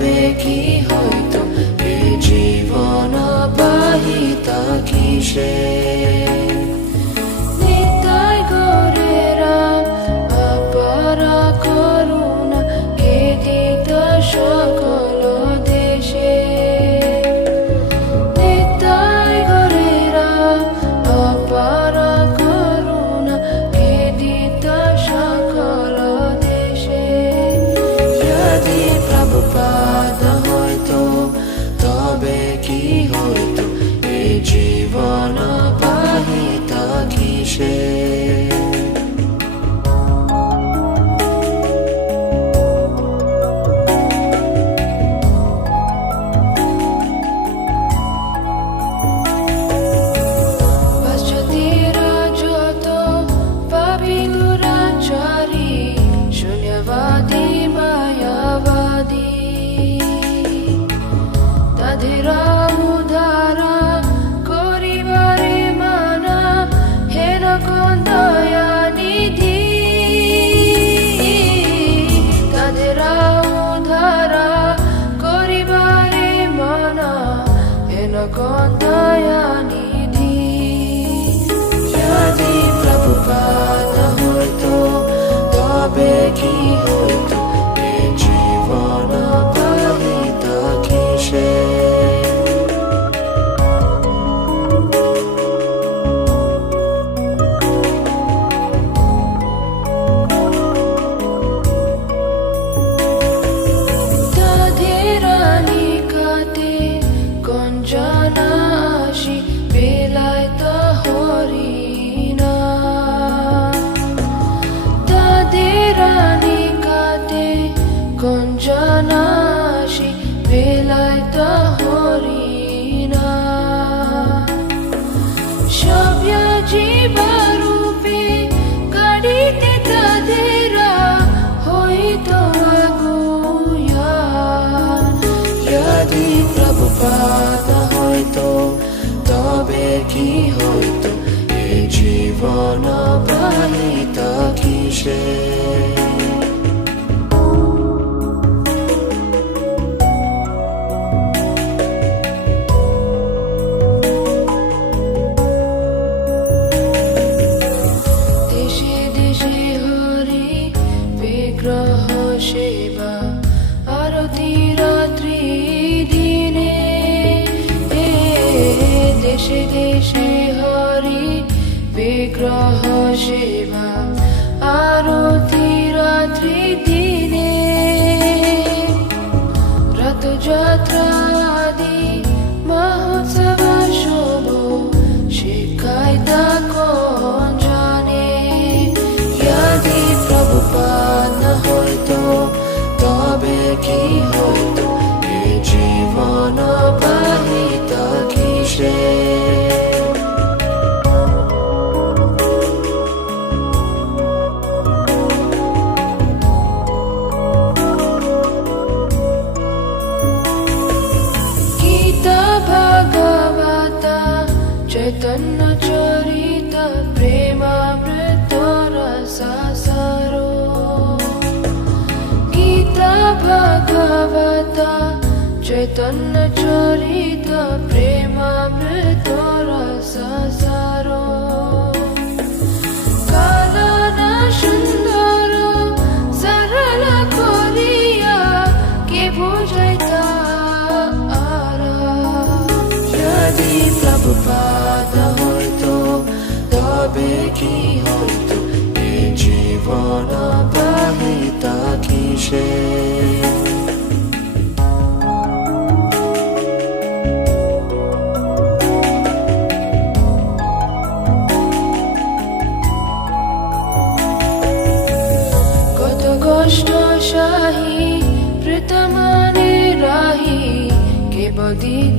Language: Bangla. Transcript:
তবে কি হইতো এ জীবন পাহিতা কিসে নিতাই গোরেরা অপারা করুণা কে দিত সকল দেশে নিতাই গোরেরা অপারা করুণা কে দিত সকল দেশে যদি প্রভুপাদ হইতো তবে কি হইতো এ জীবন পাহিতা কিসে যদি প্রভুপাদ হইতো তবে কি হইতো এ জীবন পাহিতা কিসে কঞ্জনাশি বেলায়ত হরিণা সভ্য জীবরূপে গাড়িতে তাদেরা হইত আগুয়া যদি প্রভুপাদ হইতো তবে কি হইতো এ জীবন পাহিতা কিসে সেবা আরতি রাত্রি দিনে দেশে দেশে হরি বিগ্রহ সেবা আরতি রাত্রি দিনে রথযাত্রা আদি মহোৎসব শুভ শিখায় তা কোন জানে যদি প্রভুপাদ হইতো তবে কি হইতো এ জীবন পাহিতা কিসে গীতা ভাগবতা চৈতন্য চরিত প্রেমামৃত রসাসারো গীতা ভাগবতা চৈতন্য চরিত প্রেমামৃত রসাসারো কানন সুন্দর সরল করিয়া কে বুঝাইতা যদি প্রভুপাদ হইতো তবে কি হইতো এ জীবন পাহিতা কিসে কত কষ্ট সাহি প্রীতমানে রাহি কে বদিত